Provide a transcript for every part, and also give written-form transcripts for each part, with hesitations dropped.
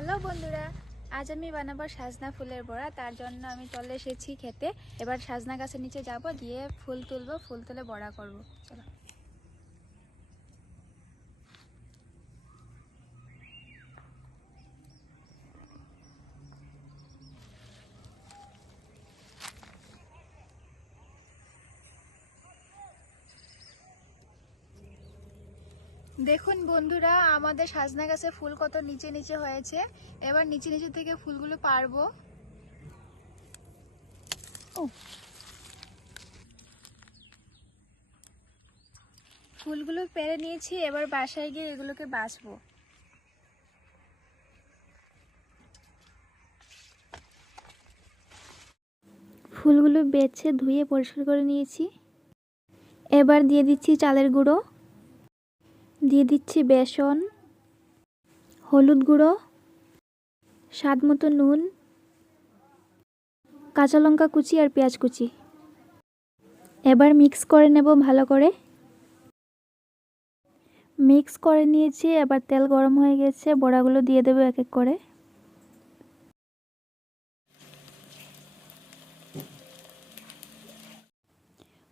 Hello বন্ধুরা, আজ আমি বানাবো সাজনা ফুলের বড়া। তার জন্য আমি চলে এসেছি খেতে। এবার সাজনা গাছের নিচে যাব, গিয়ে ফুল তুলবো, ফুল তুলে বড়া করব। চলো। দেখুন বন্ধুরা, আমাদের সাজনা গাছে ফুল কত নিচে নিচে হয়েছে। এবার নিচে নিচে থেকে ফুলগুলো পারবো। ফুলগুলো পেরে নিয়েছি, এবার বাসায় গিয়ে এগুলোকে বাছবো। ফুলগুলো বেছে ধুয়ে পরিষ্কার করে নিয়েছি। এবার দিয়ে দিচ্ছি চালের গুঁড়ো, দিয়ে দিচ্ছি বেসন, হলুদ গুঁড়ো, স্বাদ মতো নুন, কাঁচা লঙ্কা কুচি আর পেঁয়াজ কুচি। এবার মিক্স করে নেব ভালো করে। মিক্স করে নিয়েছি, এবার তেল গরম হয়ে গেছে, বড়াগুলো দিয়ে দেবো এক এক করে।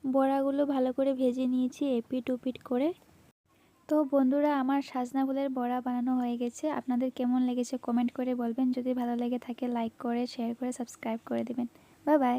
বড়াগুলো ভালো করে ভেজে নিয়েছি এপিট ওপিট করে। তো বন্ধুরা, আমার সাজনা ফুলের বড়া বানানো হয়ে গেছে। আপনাদের কেমন লেগেছে কমেন্ট করে বলবেন। যদি ভালো লেগে থাকে লাইক করে, শেয়ার করে, সাবস্ক্রাইব করে দিবেন। Bye bye.